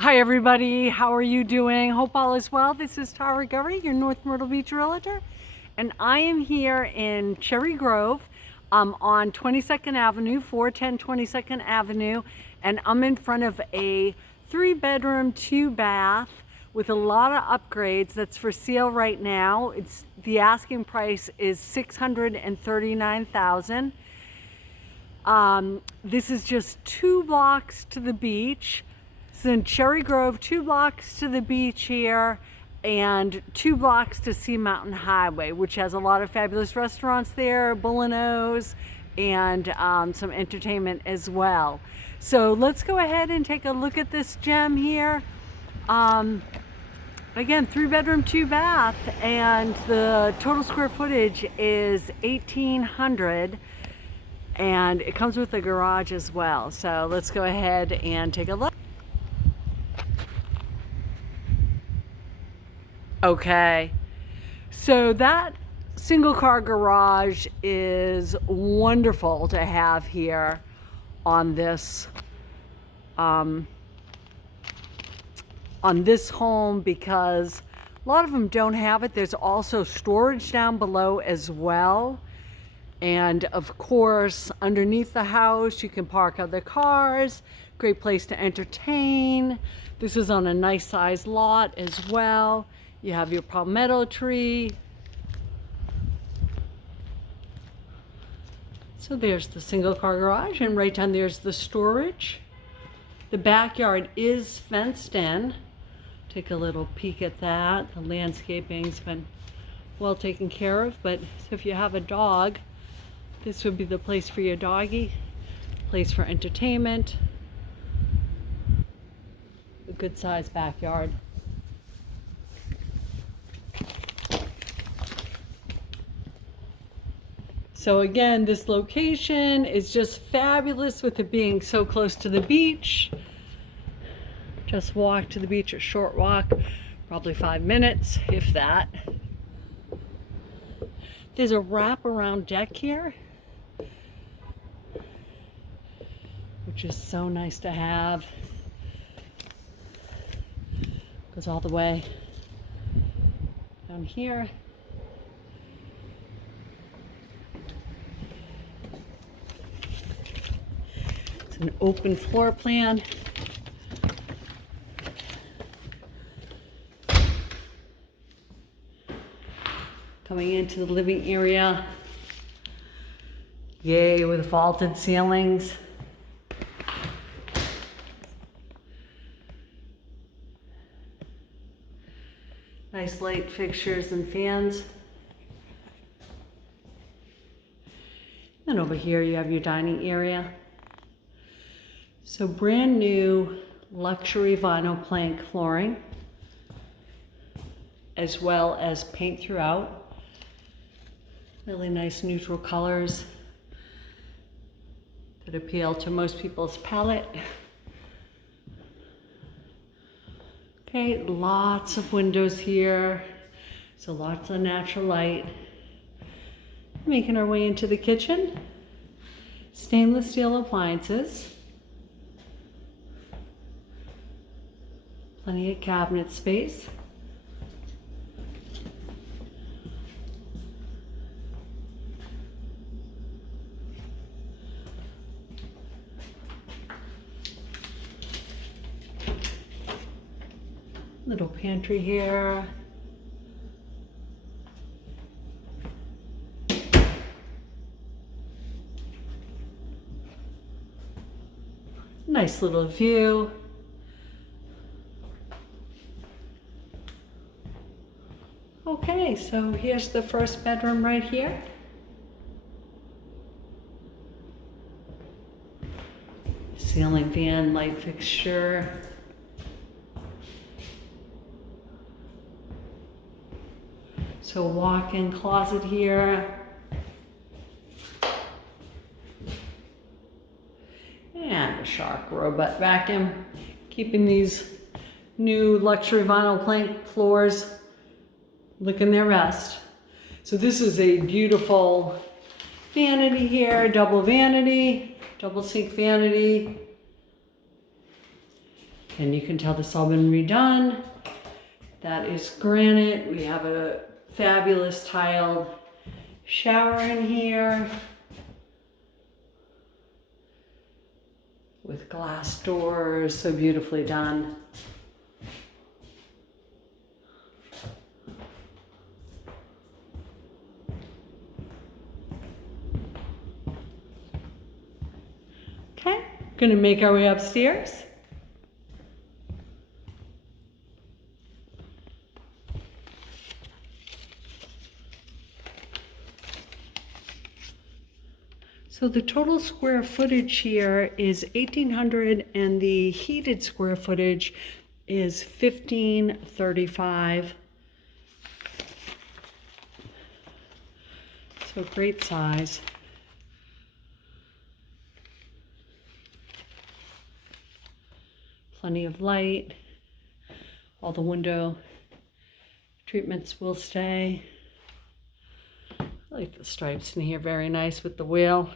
Hi everybody, how are you doing? Hope all is well. This is Tara Gurry, your North Myrtle Beach Realtor, and I am here in Cherry Grove on 22nd Avenue, 410 22nd Avenue, and I'm in front of a 3-bedroom, 2-bath with a lot of upgrades that's for sale right now. The asking price is $639,000. This is just 2 blocks to the beach. It's in Cherry Grove, 2 blocks to the beach here, and 2 blocks to Sea Mountain Highway, which has a lot of fabulous restaurants there, Bullino's, and some entertainment as well. So let's go ahead and take a look at this gem here. Again, 3-bedroom, 2-bath, and the total square footage is 1,800. And it comes with a garage as well. So let's go ahead and take a look. Okay, so that single car garage is wonderful to have here on this home, because a lot of them don't have it. There's also storage down below as well. And of course, underneath the house, you can park other cars. Great place to entertain. This is on a nice sized lot as well. You have your palmetto tree. So there's the single car garage, and right down there's the storage. The backyard is fenced in. Take a little peek at that. The landscaping's been well taken care of, but if you have a dog, this would be the place for your doggie, place for entertainment, a good sized backyard. So again, this location is just fabulous with it being so close to the beach. Just walk to the beach, a short walk, probably 5 minutes, if that. There's a wraparound deck here, which is so nice to have. Goes all the way down here. It's an open floor plan. Coming into the living area. Yay, with vaulted ceilings. Nice light fixtures and fans. And over here you have your dining area. So brand new luxury vinyl plank flooring, as well as paint throughout. Really nice neutral colors that appeal to most people's palate. Okay, lots of windows here, so lots of natural light. Making our way into the kitchen. Stainless steel appliances. Plenty of cabinet space. Little pantry here. Nice little view. Okay, so here's the first bedroom right here. Ceiling fan, light fixture. So walk-in closet here. And a Shark robot vacuum. Keeping these new luxury vinyl plank floors looking their best. So this is a beautiful vanity here, double vanity, double sink vanity. And you can tell this all been redone. That is granite. We have a fabulous tiled shower in here with glass doors, so beautifully done. Okay, gonna make our way upstairs. So the total square footage here is 1,800 and the heated square footage is 1,535. So great size. Plenty of light. All the window treatments will stay. I like the stripes in here, very nice with the wheel.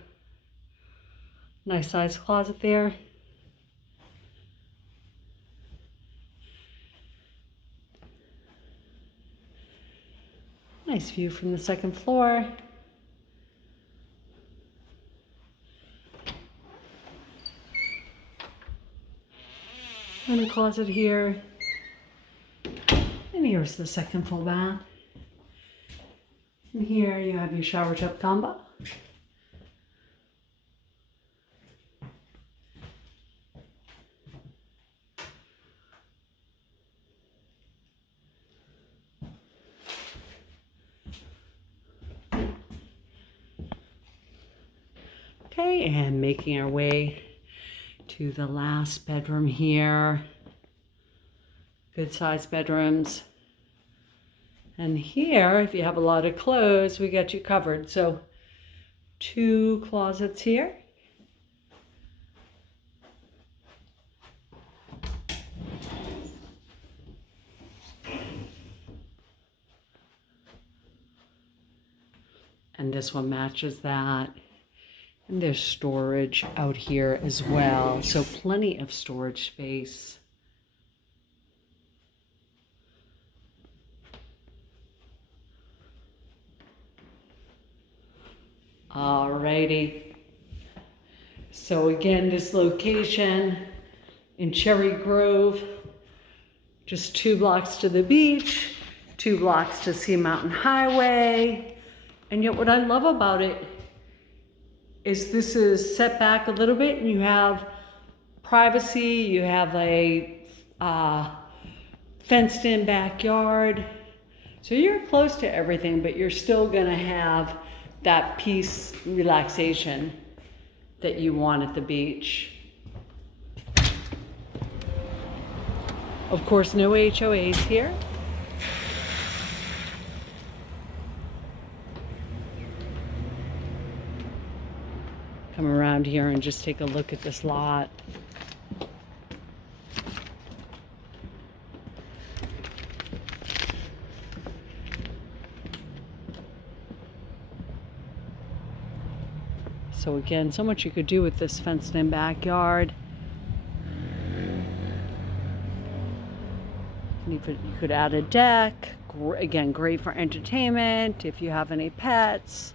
Nice size closet there. Nice view from the second floor. And a closet here. And here's the second full bath. And here you have your shower tub combo. Okay, and making our way to the last bedroom here. Good sized bedrooms. And here, if you have a lot of clothes, we got you covered. So 2 closets here. And this one matches that. And there's storage out here as well. So plenty of storage space. Alrighty. So again, this location in Cherry Grove, just 2 blocks to the beach, 2 blocks to Sea Mountain Highway. And yet what I love about it is this is set back a little bit and you have privacy, you have a fenced in backyard. So you're close to everything, but you're still gonna have that peace, relaxation that you want at the beach. Of course, no HOAs here. Come around here and just take a look at this lot. So again, so much you could do with this fenced in backyard. You could add a deck. Again, great for entertainment. If you have any pets,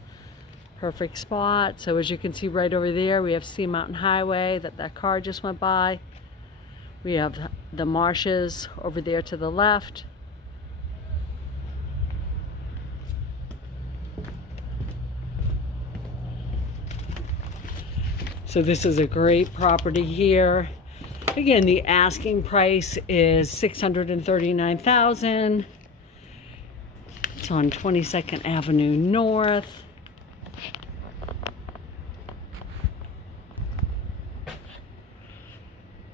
perfect spot. So as you can see right over there, we have Sea Mountain Highway that car just went by. We have the marshes over there to the left. So this is a great property here. Again, the asking price is $639,000. It's on 22nd Avenue North.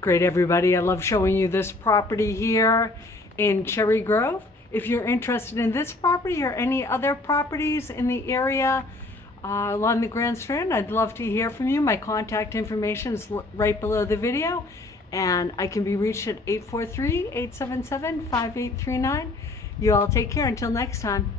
Great, everybody. I love showing you this property here in Cherry Grove. If you're interested in this property or any other properties in the area along the Grand Strand, I'd love to hear from you. My contact information is right below the video, and I can be reached at 843-877-5839. You all take care until next time.